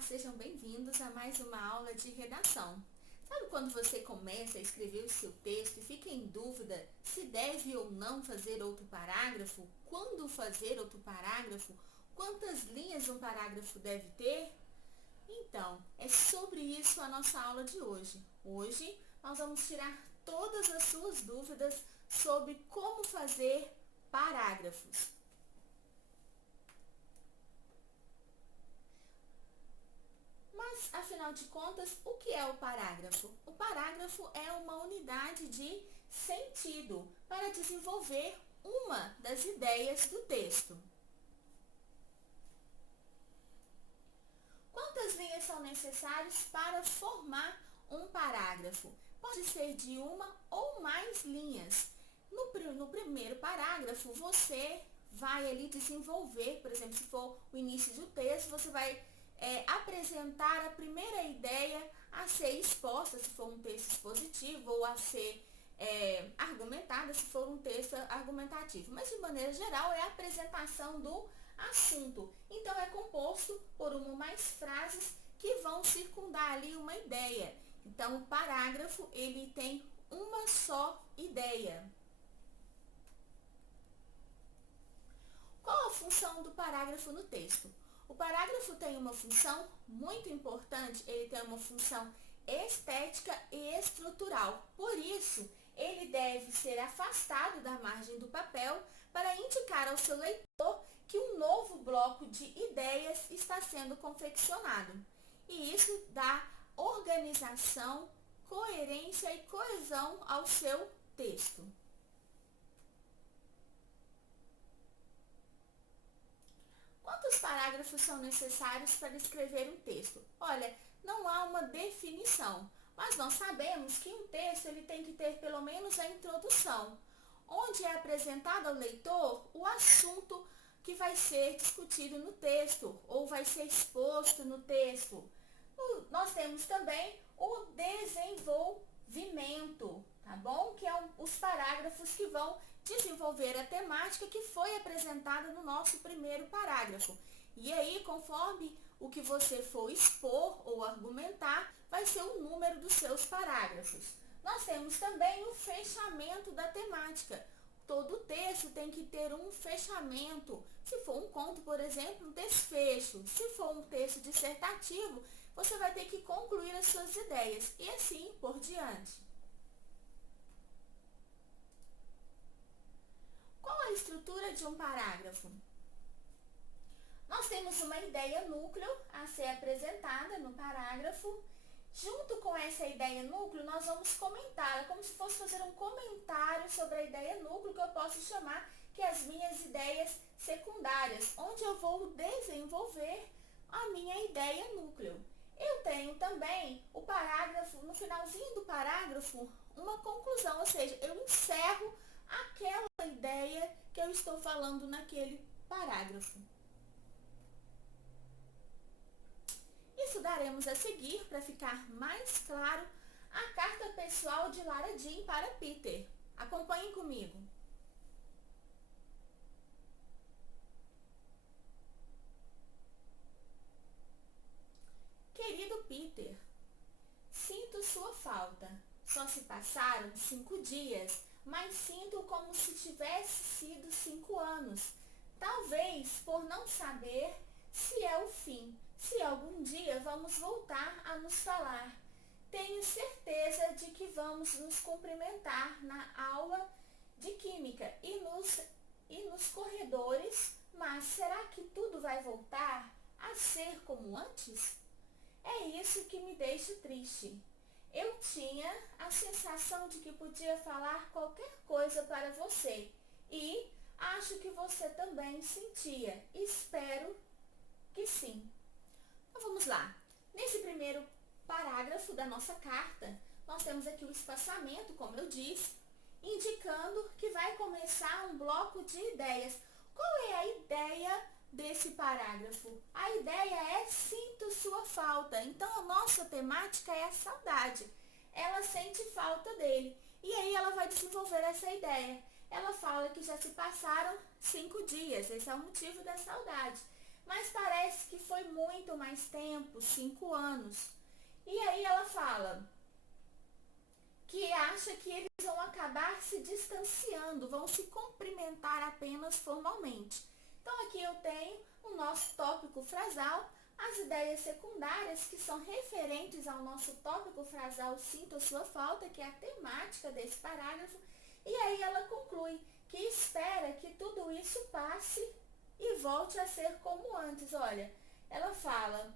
Olá, sejam bem-vindos a mais uma aula de redação. Sabe quando você começa a escrever o seu texto e fica em dúvida se deve ou não fazer outro parágrafo? Quando fazer outro parágrafo? Quantas linhas um parágrafo deve ter? Então, é sobre isso a nossa aula de hoje. Hoje, nós vamos tirar todas as suas dúvidas sobre como fazer parágrafos. Mas, afinal de contas, o que é o parágrafo? O parágrafo é uma unidade de sentido para desenvolver uma das ideias do texto. Quantas linhas são necessárias para formar um parágrafo? Pode ser de uma ou mais linhas. No primeiro parágrafo, você vai ali desenvolver, por exemplo, se for o início do texto, você vai apresentar a primeira ideia a ser exposta, se for um texto expositivo, ou a ser argumentada, se for um texto argumentativo. Mas, de maneira geral, é a apresentação do assunto. Então, é composto por uma ou mais frases que vão circundar ali uma ideia. Então, o parágrafo, ele tem uma só ideia. Qual a função do parágrafo no texto? O parágrafo tem uma função muito importante, ele tem uma função estética e estrutural. Por isso, ele deve ser afastado da margem do papel para indicar ao seu leitor que um novo bloco de ideias está sendo confeccionado. E isso dá organização, coerência e coesão ao seu texto. Quantos parágrafos são necessários para escrever um texto? Olha, não há uma definição, mas nós sabemos que um texto ele tem que ter pelo menos a introdução, onde é apresentado ao leitor o assunto que vai ser discutido no texto, ou vai ser exposto no texto. Nós temos também o desenvolvimento, tá bom? Que é os parágrafos que vão desenvolver a temática que foi apresentada no nosso primeiro parágrafo. E aí, conforme o que você for expor ou argumentar, vai ser o número dos seus parágrafos. Nós temos também o fechamento da temática. Todo texto tem que ter um fechamento. Se for um conto, por exemplo, um desfecho. Se for um texto dissertativo, você vai ter que concluir as suas ideias e assim por diante. Qual a estrutura de um parágrafo? Nós temos uma ideia núcleo a ser apresentada no parágrafo. Junto com essa ideia núcleo, nós vamos comentá-la, como se fosse fazer um comentário sobre a ideia núcleo, que eu posso chamar que as minhas ideias secundárias, onde eu vou desenvolver a minha ideia núcleo. Eu tenho também o parágrafo, no finalzinho do parágrafo, uma conclusão, ou seja, eu encerro aquela ideia que eu estou falando naquele parágrafo. Estudaremos a seguir, para ficar mais claro, a carta pessoal de Lara Jean para Peter. Acompanhem comigo. Querido Peter, sinto sua falta. Só se passaram 5 dias, mas sinto como se tivesse sido 5 anos. Talvez por não saber se é o fim, se algum dia vamos voltar a nos falar. Tenho certeza de que vamos nos cumprimentar na aula de química e nos corredores, mas será que tudo vai voltar a ser como antes? É isso que me deixa triste. Eu tinha a sensação de que podia falar qualquer coisa para você e acho que você também sentia. Espero que sim. Então vamos lá. Nesse primeiro parágrafo da nossa carta, nós temos aqui o espaçamento, como eu disse, indicando que vai começar um bloco de ideias. Qual é a ideia desse parágrafo? A ideia é sinto sua falta. Então, a nossa temática é a saudade. Ela sente falta dele. E aí ela vai desenvolver essa ideia. Ela fala que já se passaram 5 dias. Esse é o motivo da saudade. Mas parece que foi muito mais tempo, 5 anos. E aí ela fala que acha que eles vão acabar se distanciando, vão se cumprimentar apenas formalmente. Então aqui eu tenho o nosso tópico frasal, as ideias secundárias que são referentes ao nosso tópico frasal sinto a sua falta, que é a temática desse parágrafo, e aí ela conclui que espera que tudo isso passe e volte a ser como antes. Olha, ela fala,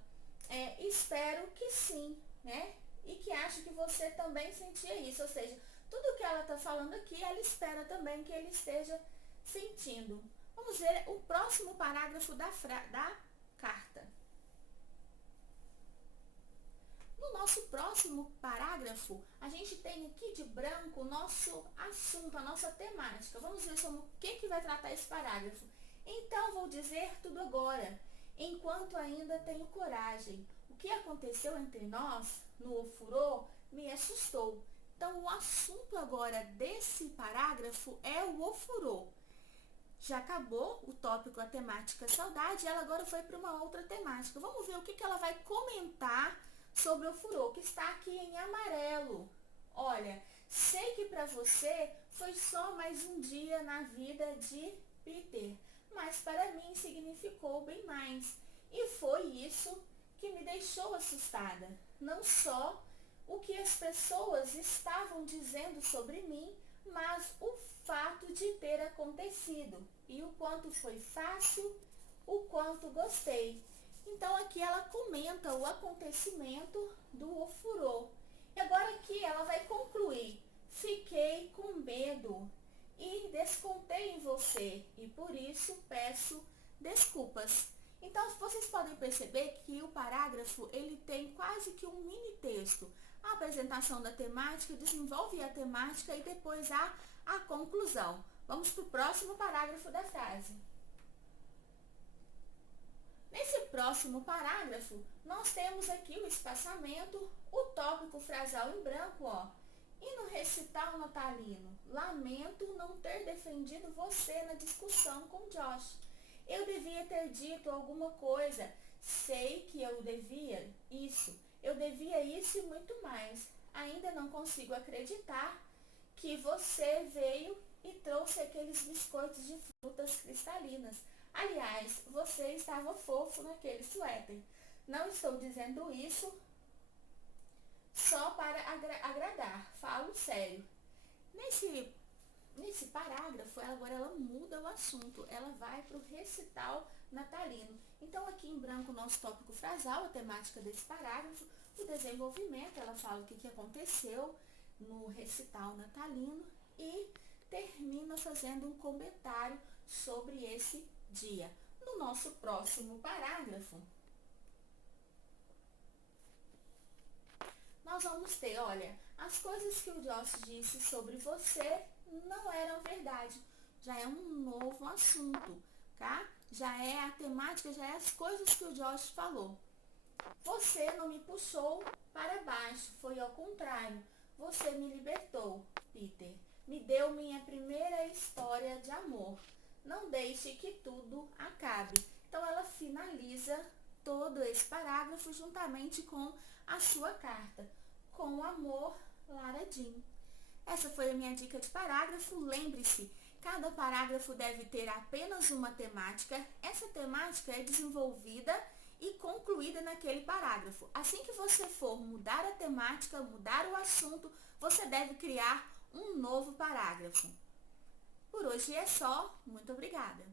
espero que sim, né? E que acha que você também sentia isso, ou seja, tudo que ela está falando aqui, ela espera também que ele esteja sentindo. Vamos ver o próximo parágrafo da carta. No nosso próximo parágrafo, a gente tem aqui de branco o nosso assunto, a nossa temática. Vamos ver sobre o que vai tratar esse parágrafo. Então, vou dizer tudo agora, enquanto ainda tenho coragem. O que aconteceu entre nós, no ofurô, me assustou. Então, o assunto agora desse parágrafo é o ofurô. Já acabou o tópico, a temática saudade, e ela agora foi para uma outra temática. Vamos ver o que ela vai comentar sobre o ofurô, que está aqui em amarelo. Olha, sei que para você foi só mais um dia na vida de Peter, mas para mim significou bem mais. E foi isso que me deixou assustada. Não só o que as pessoas estavam dizendo sobre mim, mas o fato de ter acontecido. E o quanto foi fácil, o quanto gostei. Então aqui ela comenta o acontecimento do ofurô. E agora aqui ela vai concluir. Fiquei com medo e descontei em você e por isso peço desculpas. Então vocês podem perceber que o parágrafo ele tem quase que um mini texto. A apresentação da temática, desenvolve a temática e depois a conclusão. Vamos para o próximo parágrafo da frase. Nesse próximo parágrafo, nós temos aqui o espaçamento, o tópico frasal em branco, ó. E no recital natalino, lamento não ter defendido você na discussão com Josh. Eu devia ter dito alguma coisa, sei que eu devia isso e muito mais. Ainda não consigo acreditar que você veio e trouxe aqueles biscoitos de frutas cristalinas. Aliás, você estava fofo naquele suéter. Não estou dizendo isso só para agradar, falo sério. Nesse parágrafo, agora ela muda o assunto, ela vai para o recital natalino. Então, aqui em branco, o nosso tópico frasal, a temática desse parágrafo, o desenvolvimento, ela fala o que aconteceu no recital natalino e termina fazendo um comentário sobre esse dia. No nosso próximo parágrafo, nós vamos ter, olha, as coisas que o Josh disse sobre você não eram verdade. Já é um novo assunto, tá? Já é a temática, já é as coisas que o Josh falou. Você não me puxou para baixo, foi ao contrário. Você me libertou, Peter. Me deu minha primeira história de amor. Não deixe que tudo acabe. Então ela finaliza todo esse parágrafo juntamente com a sua carta. Com amor, Lara Jean. Essa foi a minha dica de parágrafo. Lembre-se, cada parágrafo deve ter apenas uma temática. Essa temática é desenvolvida e concluída naquele parágrafo. Assim que você for mudar a temática, mudar o assunto, você deve criar um novo parágrafo. Por hoje é só. Muito obrigada.